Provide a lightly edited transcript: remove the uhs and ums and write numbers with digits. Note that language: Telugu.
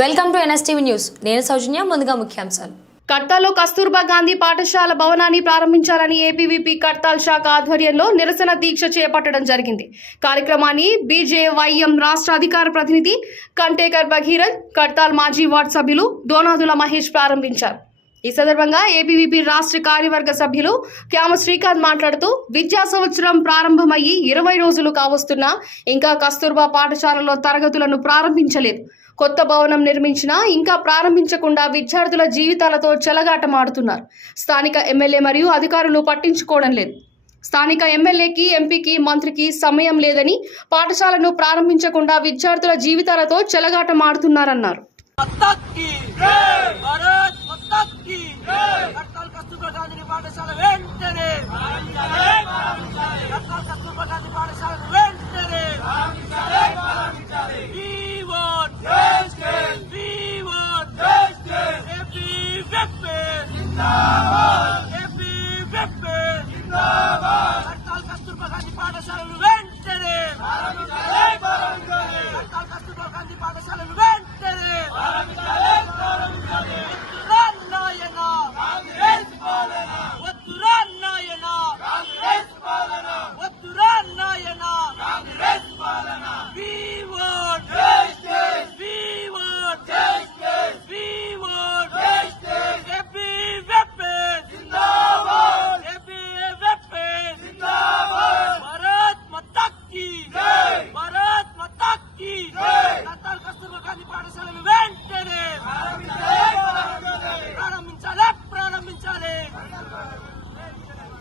Welcome to NSTV news. నేను సౌజన్య. ముందుగా ముఖ్యాంశాలు. కడ్తాల్లో కస్తూర్బా గాంధీ పాఠశాల భవనాన్ని ప్రారంభించాలని ఏపీవీపీ కడ్తాల్ శాఖ ఆధ్వర్యంలో నిరసన దీక్ష చేపట్టడం జరిగింది. కార్యక్రమాన్ని బీజేవైఎం రాష్ట్ర అధికార ప్రతినిధి కంటేకర్ భగీరథ్, కడ్తాల్ మాజీ వార్డు సభ్యులు దోనాదుల మహేష్ ప్రారంభించారు. ఈ సందర్భంగా ఏపీవీపీ రాష్ట్ర కార్యవర్గ సభ్యులు క్యామ శ్రీకాంత్ మాట్లాడుతూ, విద్యా సంవత్సరం ప్రారంభమయ్యి 20 రోజులు కావస్తున్నా ఇంకా కస్తూర్బా పాఠశాలలో తరగతులను ప్రారంభించలేదు. కొత్త భవనం నిర్మించినా ఇంకా ప్రారంభించకుండా విద్యార్థుల జీవితాలతో చెలగాటమాడుతున్నారు. స్థానిక ఎమ్మెల్యే మరియు అధికారులు పట్టించుకోవడం లేదు. స్థానిక ఎమ్మెల్యేకి, ఎంపీకి, మంత్రికి సమయం లేదని పాఠశాలను ప్రారంభించకుండా విద్యార్థుల జీవితాలతో చెలగాటమాడుతున్నారన్నారు. కస్తూర్బా గాంధీ పాఠశాలను వెంటనే